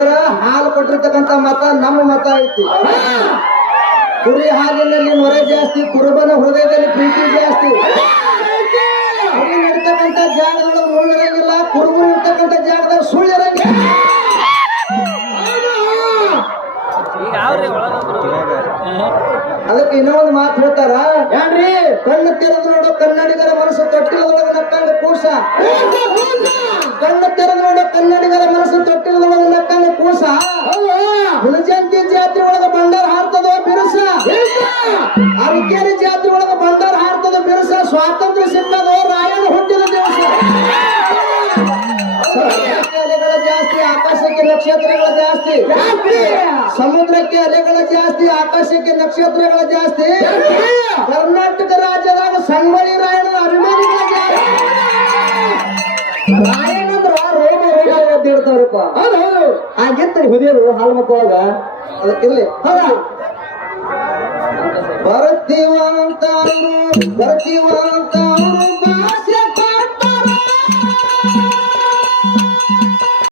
ಹಾಲು ಕೊಟ್ಟಿರ್ತಕ್ಕಂಥ ಮತ ನಮ್ಮ ಮತ ಐತಿ. ಕುರಿ ಹಾಲಿನಲ್ಲಿ ನೊರೆ ಜಾಸ್ತಿ, ಕುರುಬನ ಹೃದಯದಲ್ಲಿ ಪ್ರೀತಿ ಜಾಸ್ತಿ. ಕುರಿ ನಡೀತಕ್ಕಂಥ ಜಾಗದೊಳಗೆ ಮುಳ್ಳಿರಂಗಿಲ್ಲ, ಕುರುಬರು ಇರ್ತಕ್ಕಂಥ ಜಾಗದಾಗ ಸುಳ್ಳಿರಂಗಿಲ್ಲ. ಅದಕ್ಕೆ ಇನ್ನೊಂದು ಮಾತು ಹೇಳ್ತಾರ, ಯಾನ್ರಿ ಕಣ್ಣು ತೆರೆದು ನೋಡೋ ಕನ್ನಡಿಗರ ಮನಸ್ಸು ತೊಟ್ಟಿಲದೊಳಗೆ ನಕ್ಕಂಗ ಕೂಸ. ಕಣ್ಣು ತೆರೆದು ನೋಡೋ ಕನ್ನಡಿಗರ ಮನಸ್ಸು ತೊಟ್ಟಿಲದೊಳಗೆ ನಕ್ಕಂಗ ಕೂಸ. ಹುಲಜಂತಿ ಜಾತ್ರೆ ಒಳಗ ಬಂಡಾರ ಹಾರ್ತದೋ ಬಿರುಸ, ಅರಕೇರಿ ಜಾತ್ರೆ ಒಳಗ ಬಂಡಾರ ಹಾರ್ತದ ಬಿರುಸ. ಸ್ವಾತಂತ್ರ್ಯ ಸಿಕ್ಕದೋ ರಾಯಣ ಹುಟ್ಟಿದ ದಿವಸ. ಅಲೆಗಳ ಜಾಸ್ತಿ, ಆಕಾಶಕ್ಕೆ ನಕ್ಷತ್ರಗಳ ಜಾಸ್ತಿ. ಸಮುದ್ರಕ್ಕೆ ಅಲೆಗಳ ಜಾಸ್ತಿ, ಆಕಾಶಕ್ಕೆ ನಕ್ಷತ್ರಗಳ ಜಾಸ್ತಿ. ಕರ್ನಾಟಕ ರಾಜ್ಯದಾಗ ಸಂಗೊಳ್ಳಿ ರಾಯಣ್ಣನ ಅಭಿಮಾನಿಗಳ ಜಾಸ್ತಿ. ರಾಯಣ್ಣಂದ್ರ ರೋಗ ಎದ್ದಿರ್ತಾರಪ್ಪ. ಹೌದು, ಆ ಗೆತ್ತರಿ ಹುದಿಯರು ಹಾಲು ಮಕ್ಕಳಾಗ ಅದಕ್ಕಿರ್ಲಿ. ಬರ್ತೀವಂತ ಬರ್ತೀವಂತ